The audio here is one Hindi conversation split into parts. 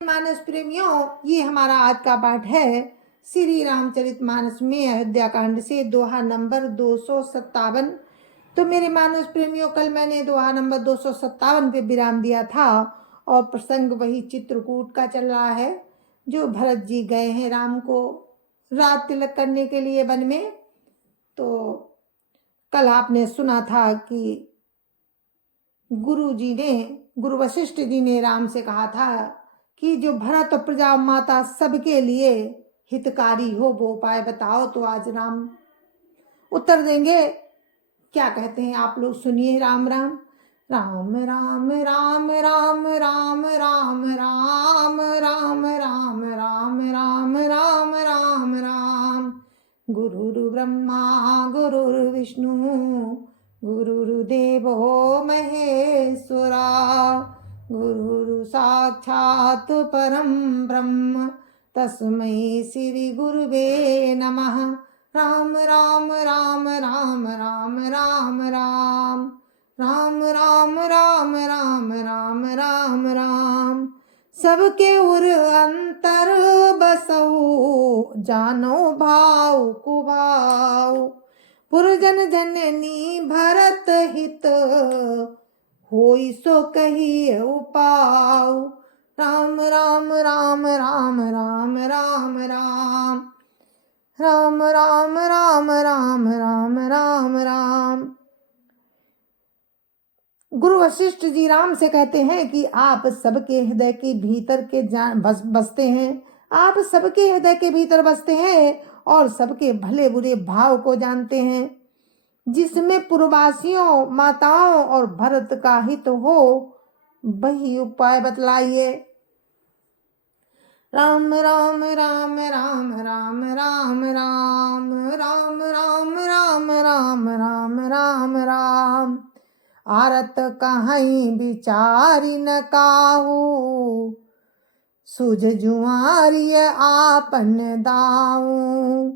मानस प्रेमियों, ये हमारा आज का पाठ है श्री रामचरितमानस में अयोध्या कांड से दोहा नंबर 257। तो मेरे मानस प्रेमियों, कल मैंने दोहा नंबर 257 पे विराम दिया था और प्रसंग वही चित्रकूट का चल रहा है, जो भरत जी गए हैं राम को रात तिलक करने के लिए वन में। तो कल आपने सुना था कि गुरु वशिष्ठ जी ने राम से कहा था कि जो भरत और प्रजा माता सबके लिए हितकारी हो वो उपाय बताओ। तो आज राम उत्तर देंगे। क्या कहते हैं आप लोग सुनिए। राम राम राम राम राम राम राम राम राम राम राम राम राम राम राम राम। गुरुर् ब्रह्मा गुरुर्विष्णु गुरुर्देवो महेश्वरा गुरुर् साक्षात् परं ब्रह्म तस्मै श्री गुरुवे नमः। राम राम राम राम राम राम राम राम राम राम राम राम राम राम। सबके उर अंतर बसहु जानो भाव कुभाव। पुरजन जननी भरत हित होई सो कही उपाव। राम राम राम राम राम राम राम राम राम राम राम राम राम राम। गुरु वशिष्ठ जी राम से कहते हैं कि आप सबके हृदय के भीतर के बसते हैं। आप सबके हृदय के भीतर बसते हैं और सबके भले बुरे भाव को जानते हैं। जिसमें पूर्ववासियों माताओं और भरत का हित हो वही उपाय बतलाइए। राम राम राम राम राम राम राम राम राम राम राम राम राम राम। आरत कहीं विचारी न काहू सुझ जुआरिय आपन दाऊ।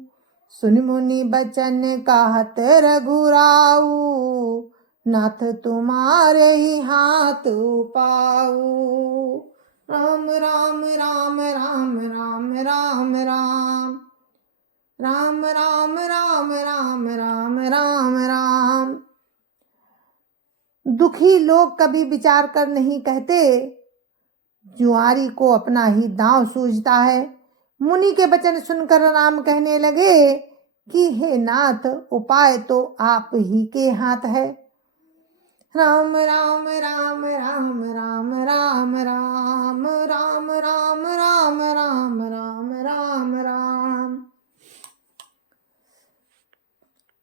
सुन मुनि बचन कहत रघुराऊ नाथ तुम्हारे ही हाथ पाऊ। राम राम राम राम राम राम राम राम राम राम राम राम राम राम। दुखी लोग कभी विचार कर नहीं कहते, जुआरी को अपना ही दांव सूझता है। मुनि के वचन सुनकर राम कहने लगे कि हे नाथ, उपाय तो आप ही के हाथ है। राम राम राम राम राम राम राम राम राम राम राम राम राम राम।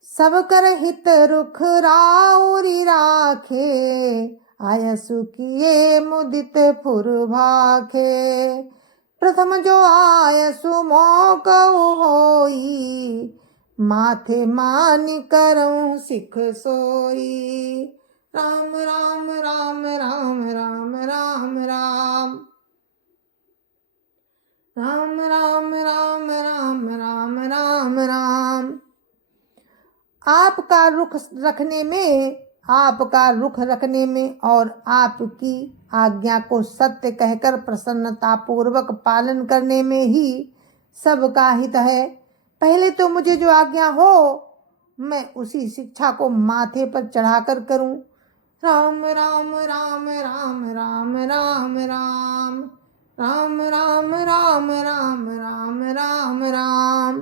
सब कर हित रुख राउरी राखे आयसु किए मुदित फुर भाखे। प्रथम जो आयसु मोकऊ होई माथे मानि करऊं सिख सोई। राम राम राम राम राम राम राम राम राम राम राम राम राम राम। आपका रुख रखने में और आपकी आज्ञा को सत्य कहकर प्रसन्नता पूर्वक पालन करने में ही सबका हित है। पहले तो मुझे जो आज्ञा हो मैं उसी शिक्षा को माथे पर चढ़ाकर करूं। राम राम राम राम राम राम राम राम राम राम राम राम राम राम।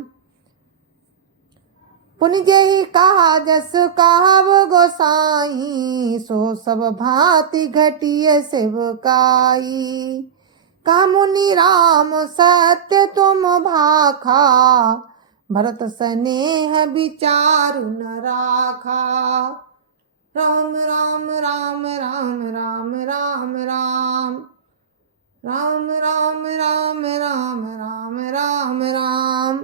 पुनि जेहि कहा जस कहब गोसाई सो सब भांति घटिय सेवकाई। कहा मुनि राम सत्य तुम भाखा भरत स्नेह विचारु न राखा। राम राम राम राम राम राम राम राम राम राम राम राम राम राम।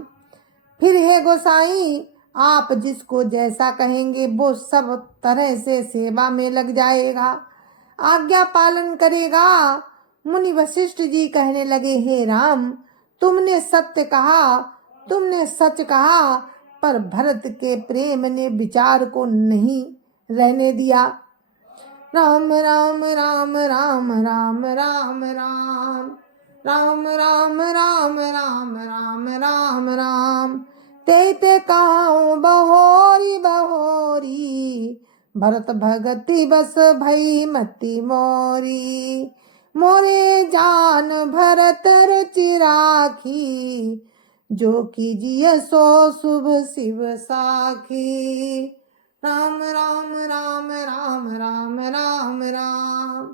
फिर हे गोसाई, आप जिसको जैसा कहेंगे वो सब तरह से सेवा में लग जाएगा, आज्ञा पालन करेगा। मुनि वशिष्ठ जी कहने लगे, हे राम, तुमने सत्य कहा, तुमने सच कहा, पर भरत के प्रेम ने विचार को नहीं रहने दिया। राम राम राम राम राम राम राम राम राम राम राम राम राम राम। ते ते कहाऊँ बहोरी बहोरी, भरत भगति बस भई मति मोरी। मोरे जान भरत रुचि राखी, जो कीजिए सो शुभ शिव साखी। राम राम राम राम राम राम राम,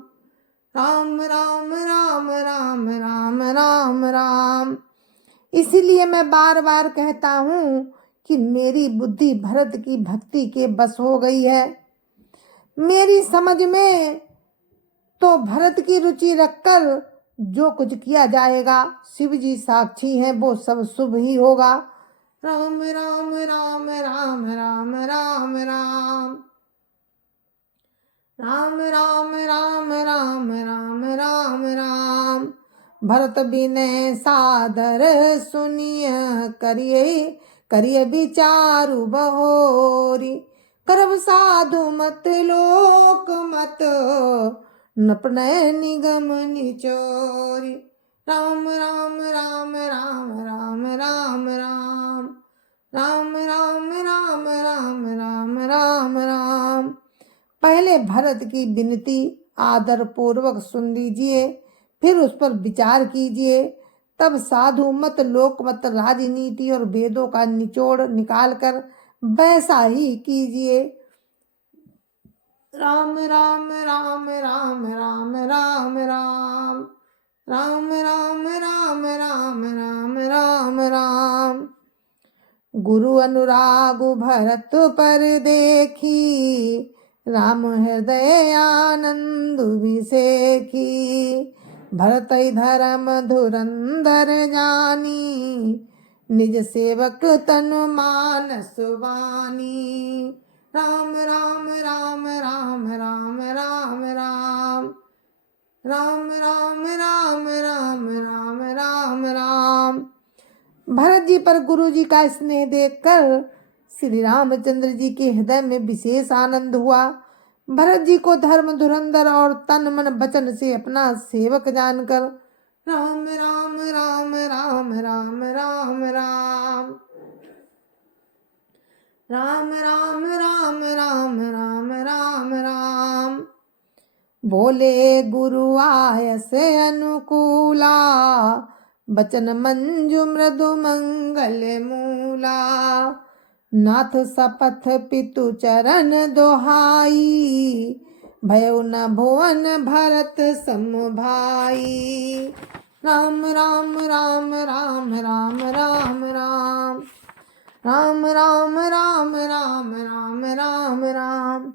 राम राम राम राम राम राम राम। इसीलिए मैं बार बार कहता हूँ कि मेरी बुद्धि भरत की भक्ति के बस हो गई है। मेरी समझ में तो भरत की रुचि रखकर जो कुछ किया जाएगा, शिव जी साक्षी हैं, वो सब शुभ ही होगा। राम राम राम राम राम राम राम, राम राम राम राम राम राम राम। भरत विनय सादर सुनिय, करिए करिए विचारु बहोरी। करब साधु मत लोक मत, नपनय निगम निचोरी। राम राम राम राम राम राम राम, राम राम राम राम राम राम राम। पहले भरत की विनती आदर पूर्वक सुन लीजिए, फिर उस पर विचार कीजिए। तब साधु मत लोक मत राजनीति और वेदों का निचोड़ निकालकर वैसा ही कीजिए। राम राम राम राम राम राम राम, राम राम राम राम राम राम राम। गुरु अनुराग भरत पर देखी, राम हृदय आनंद विसेखी। भरत धर्म धुरंधर जानी, निज सेवक तनु मानस वानी। राम राम राम राम राम राम राम, राम राम राम राम राम राम राम। भरत जी पर गुरु जी का स्नेह देखकर श्री रामचंद्र जी के हृदय में विशेष आनंद हुआ। भरत जी को धर्म धुरंधर और तन मन वचन से अपना सेवक जानकर राम राम राम राम राम राम राम, राम राम राम राम राम राम राम। बोले गुरु आय से अनुकूला, बचन मंजु मृदु मंगल मूला। नाथ सपथ पितु चरण दोहाई, भयो न भुवन भरत सम भाई। राम राम राम राम राम राम राम, राम राम राम राम राम राम राम।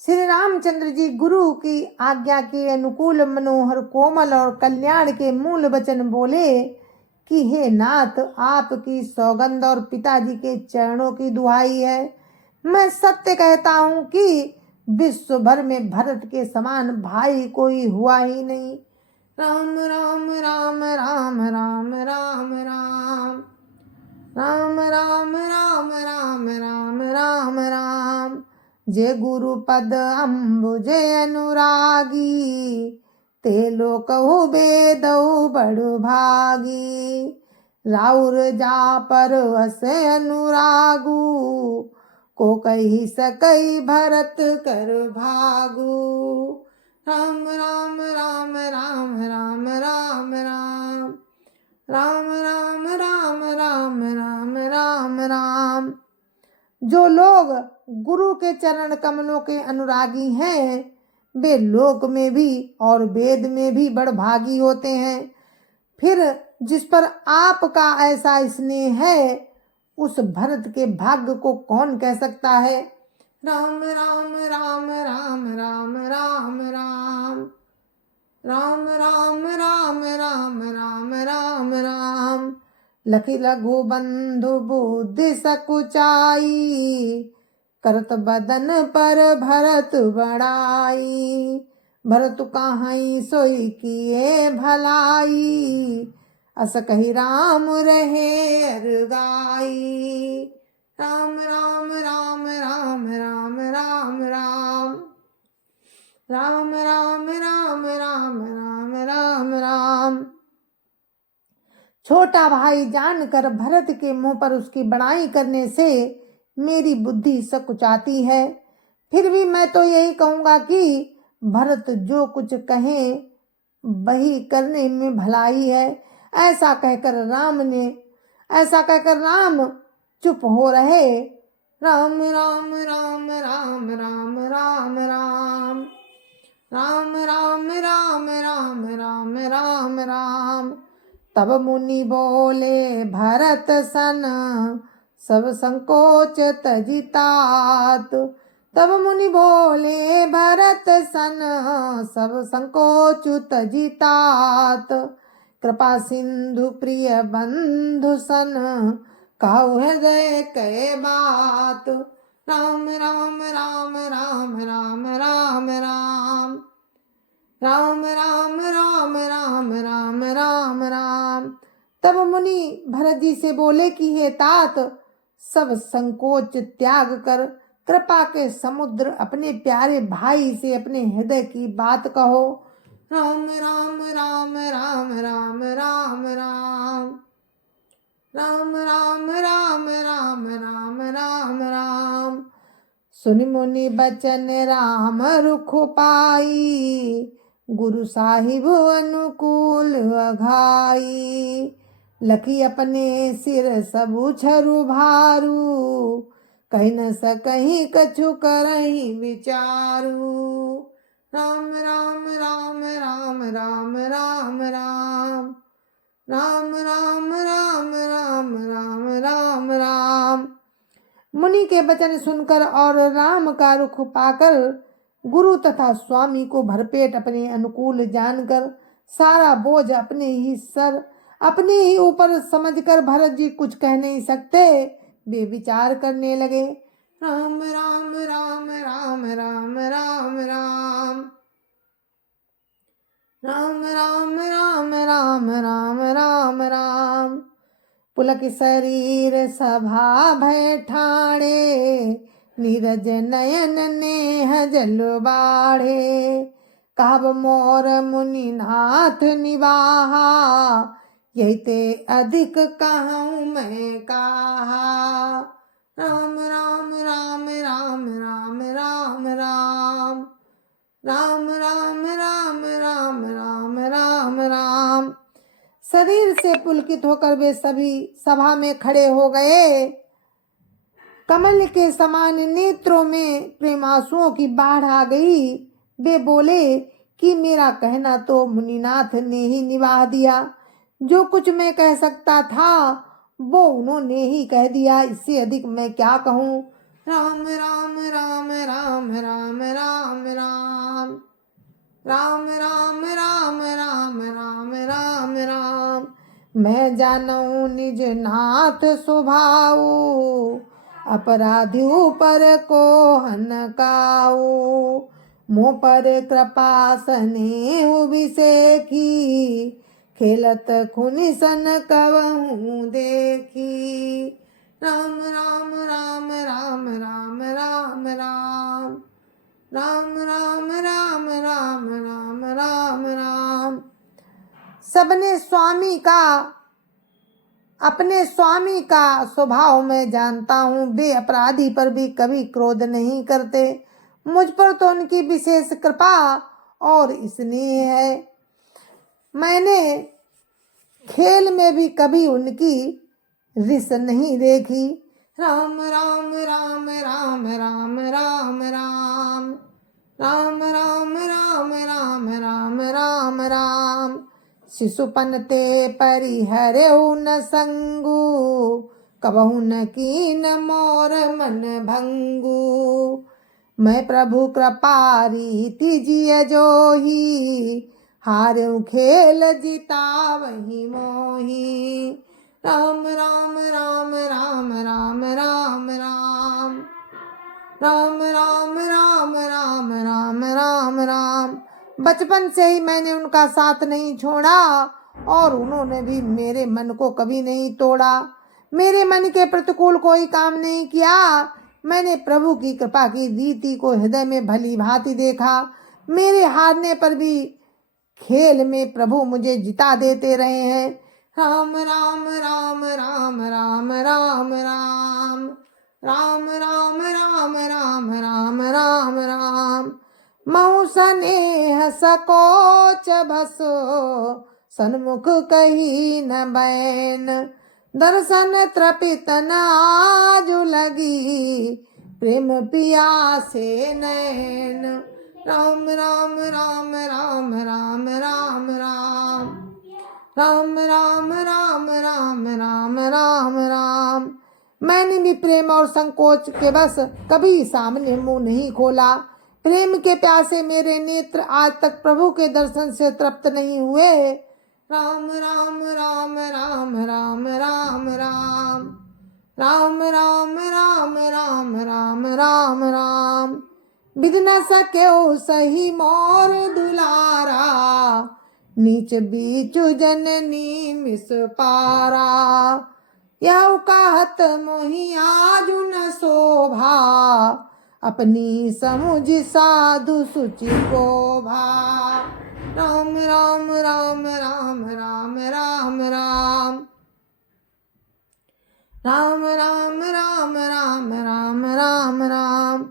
श्री रामचंद्र जी गुरु की आज्ञा के अनुकूल मनोहर कोमल और कल्याण के मूल वचन बोले कि हे नाथ, आपकी सौगंध और पिताजी के चरणों की दुहाई है। मैं सत्य कहता हूँ कि विश्व भर में भरत के समान भाई कोई हुआ ही नहीं। राम राम राम राम राम राम राम, राम राम राम राम राम राम राम। जे गुरु पद अम्बुजे अनुरागी, ते लोकहु बेदहु बड़ु भागी। राउर जा पर असे अनुरागु, को कही सकई भरत कर भागु। राम राम राम राम राम राम राम, राम राम राम राम राम राम राम। जो लोग गुरु के चरण कमलों के अनुरागी हैं, वे लोक में भी और वेद में भी बड़भागी होते हैं। फिर जिस पर आपका ऐसा स्नेह है, उस भरत के भाग्य को कौन कह सकता है। राम राम राम राम राम राम राम, राम राम राम राम राम राम राम। लखी लघु बंधु बुद्धि सकुचाई, करत बदन पर भरत बड़ाई। भरत कहाई सोई किए भलाई, अस कही राम रहे अरगाई। राम राम राम राम राम राम राम, राम राम राम राम राम राम राम। छोटा भाई जानकर भरत के मुंह पर उसकी बड़ाई करने से मेरी बुद्धि सकुचाती है। फिर भी मैं तो यही कहूंगा कि भरत जो कुछ कहे वही करने में भलाई है। ऐसा कहकर राम चुप हो रहे। राम राम राम राम राम राम राम राम राम राम राम राम राम राम। तब मुनि बोले भरत सन सब संकोच तजितात। तब मुनि बोले भरत सन सब संकोच तजितात। कृपा सिंधु प्रिय बंधु सन कहु हृदय कै बात। राम राम राम राम राम राम राम राम राम राम राम राम राम राम। तब मुनि भरत जी से बोले कि हे तात, सब संकोच त्याग कर कृपा के समुद्र अपने प्यारे भाई से अपने हृदय की बात कहो। राम राम राम राम राम राम राम राम राम राम राम राम राम राम। सुनि मुनि बचन राम रुख पाई। गुरु साहिब अनुकूल अघाई। लखी अपने सिर सबु छरु भारू। कही न सकही कछु करही विचारू। राम राम राम राम राम राम राम राम राम राम राम राम राम राम। मुनि के वचन सुनकर और राम का रुख पाकर गुरु तथा स्वामी को भरपेट अपने अनुकूल जानकर सारा बोझ अपने ही ऊपर समझकर भरत जी कुछ कह नहीं सकते। वे विचार करने लगे। राम राम राम राम राम राम राम राम राम राम राम राम राम राम। पुलक शरीर सभा भय ठाणे। नीरज नयन नेह जल बाढ़े। कहब मोर मुनिनाथ निवाहा। यही ते अधिक कहूँ मैं कहा। राम राम राम राम राम राम राम राम राम राम राम राम राम राम। शरीर से पुलकित होकर वे सभी सभा में खड़े हो गए। कमल के समान नेत्रों में प्रेमांसुओं की बाढ़ आ गई। वे बोले कि मेरा कहना तो मुनिनाथ ने ही निवाह दिया। जो कुछ मैं कह सकता था वो उन्होंने ही कह दिया। इससे अधिक मैं क्या कहूँ। राम राम राम राम राम राम राम राम राम राम राम राम राम राम। मैं जानूं निज नाथ स्वभाव। अपराधी पर को हनकाऊ। मोह पर कृपा स्नेह विषेखी। खेलत खुनि सन कवहूँ देखी। राम राम राम राम राम राम राम राम राम राम राम राम राम राम। सबने अपने स्वामी का स्वभाव मैं जानता हूँ। वे अपराधी पर भी कभी क्रोध नहीं करते। मुझ पर तो उनकी विशेष कृपा और स्नेह है। मैंने खेल में भी कभी उनकी रिस नहीं देखी। राम राम राम राम राम राम राम राम राम राम राम राम राम राम। शिशुपन ते परिहरऊ न संगु। कबहु न कीन मोर मन भंगु। मैं प्रभु कृपा रीति जिय जोही। हारऊ खेल जीता वही मोही। राम राम राम राम राम राम राम राम राम राम राम राम राम राम। बचपन से ही मैंने उनका साथ नहीं छोड़ा और उन्होंने भी मेरे मन को कभी नहीं तोड़ा। मेरे मन के प्रतिकूल कोई काम नहीं किया। मैंने प्रभु की कृपा की रीति को हृदय में भली भांति देखा। मेरे हारने पर भी खेल में प्रभु मुझे जिता देते रहे हैं। राम राम राम राम राम राम राम राम राम राम राम राम राम राम मऊ स्नेह सकोच बसो सन्मुख कही न बैन दर्शन तृपित न आजु लगी प्रेम पियासे नैन राम राम राम राम राम राम राम राम राम राम राम राम राम राम मैंने भी प्रेम और संकोच के बस कभी सामने मुंह नहीं खोला। प्रेम के प्यासे मेरे नेत्र आज तक प्रभु के दर्शन से तृप्त नहीं हुए। राम राम राम राम राम राम राम राम राम राम राम राम राम राम बिद न सक्यो सही मोर दुलारा नीच बीच जननी मिस पारा यह कहत मोहि आजु न शोभा अपनी समुझ साधु सुचि को भा राम राम राम राम राम राम राम राम राम राम राम राम राम राम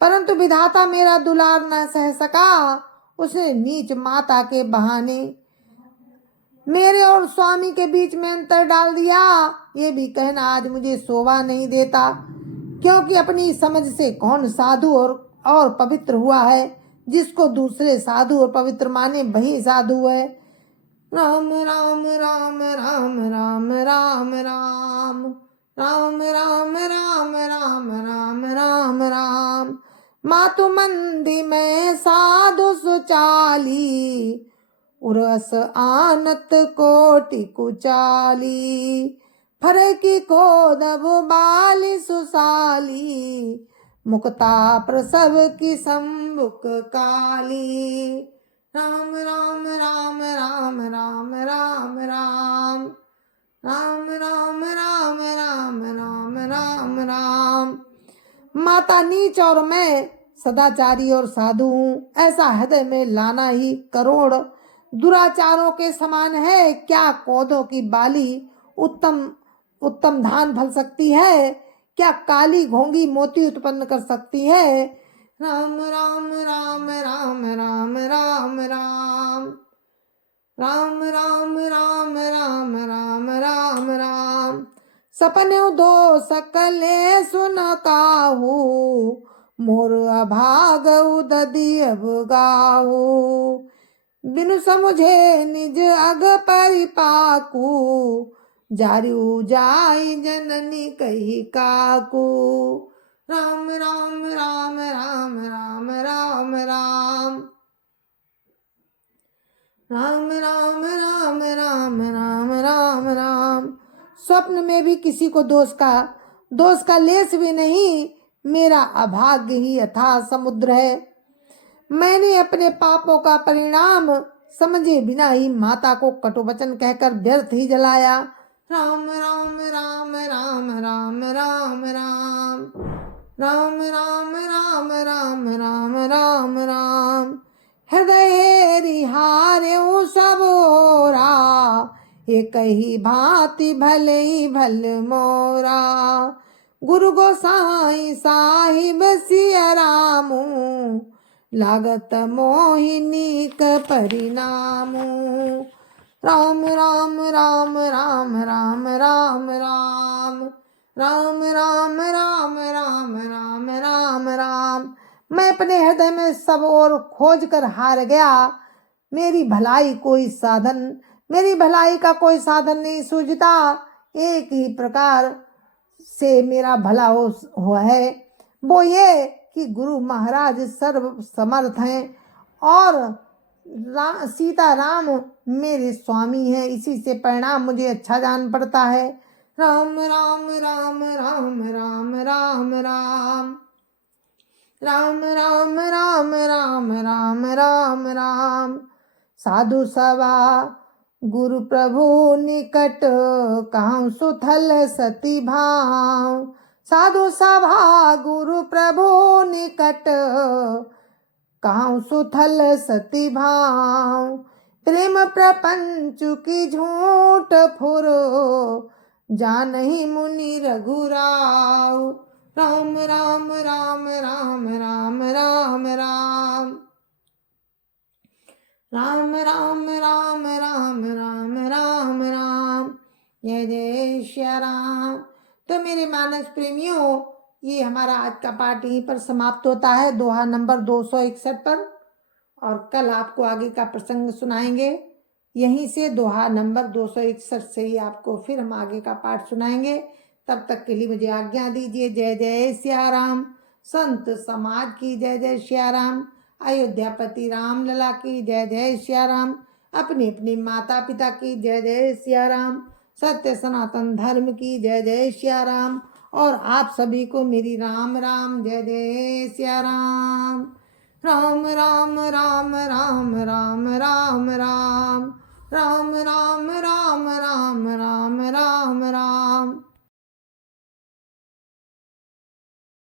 परंतु विधाता मेरा दुलार न सह सका। उसने नीच माता के बहाने मेरे और स्वामी के बीच में अंतर डाल दिया। ये भी कहना आज मुझे शोभा नहीं देता, क्योंकि अपनी समझ से कौन साधु और पवित्र हुआ है। जिसको दूसरे साधु और पवित्र माने वही साधु है। राम राम राम राम राम राम राम राम राम राम राम राम राम राम मातु मंदी में साधु सुचाली उरस आनत कोटि कुचाली फरकी को दब बाली सुसाली मुक्ता प्रसव की सम्मुख काली राम राम राम राम राम राम राम राम राम राम राम राम राम राम माता नीच और मैं सदाचारी और साधु हूँ, ऐसा हृदय में लाना ही करोड़ दुराचारों के समान है। क्या पौधों की बाली उत्तम उत्तम धान फल सकती है? क्या काली घोंगी मोती उत्पन्न कर सकती है? राम राम राम राम राम राम राम राम राम राम राम राम राम राम सपने दो सकले सुन काहू मोर अभाग उददी अब गाहू बिनु समुझे निज अग परिपाकू जारू जाई जननी कही काकू राम राम राम राम राम राम राम राम राम राम राम राम राम राम स्वप्न में भी किसी को दोष का लेस भी नहीं। मेरा अभाग्य ही अथाह समुद्र है। मैंने अपने पापों का परिणाम समझे बिना ही माता को कटुवचन कहकर व्यर्थ ही जलाया। राम राम राम राम राम राम राम राम राम राम राम राम राम राम हृदय रिहारे सब ओरा एक ही भांति भले ही भल मोरा गुरु गोसाई साहिब सिया रामू लागत मोहिनी का परिणामू राम राम राम राम राम राम राम राम राम राम राम राम राम राम मैं अपने हृदय में सब और खोज कर हार गया। मेरी भलाई का कोई साधन नहीं सूझता। एक ही प्रकार से मेरा भला हो है, वो ये कि गुरु महाराज सर्व समर्थ हैं और सीता राम मेरे स्वामी हैं। इसी से परिणाम मुझे अच्छा जान पड़ता है। राम राम राम राम राम राम राम राम राम राम राम राम राम राम साधु सभा गुरु प्रभु निकट कहूँ सुथल सती भाव साधु सभा गुरु प्रभु निकट कहूँ सुथल सती भाव प्रेम प्रपंच की झूठ फुरो, जानहि मुनि रघुराव। राम राम राम राम राम राम राम राम राम राम राम राम राम राम। जय जय श्या राम। तो मेरे मानस प्रेमियों, ये हमारा आज का पाठ यहीं पर समाप्त होता है, दोहा नंबर 261 पर। और कल आपको आगे का प्रसंग सुनाएंगे यहीं से, दोहा नंबर 261 से ही आपको फिर हम आगे का पाठ सुनाएंगे। तब तक के लिए मुझे आज्ञा दीजिए। जय जय सिया राम। संत समाज की जय जय सिया राम। अयोध्यापति राम लला की जय जय सिया राम। अपने अपने माता पिता की जय जय सिया राम। सत्य सनातन धर्म की जय जय सिया राम। और आप सभी को मेरी राम राम जय जय सिया राम। राम राम राम राम राम राम राम राम राम राम राम राम राम राम।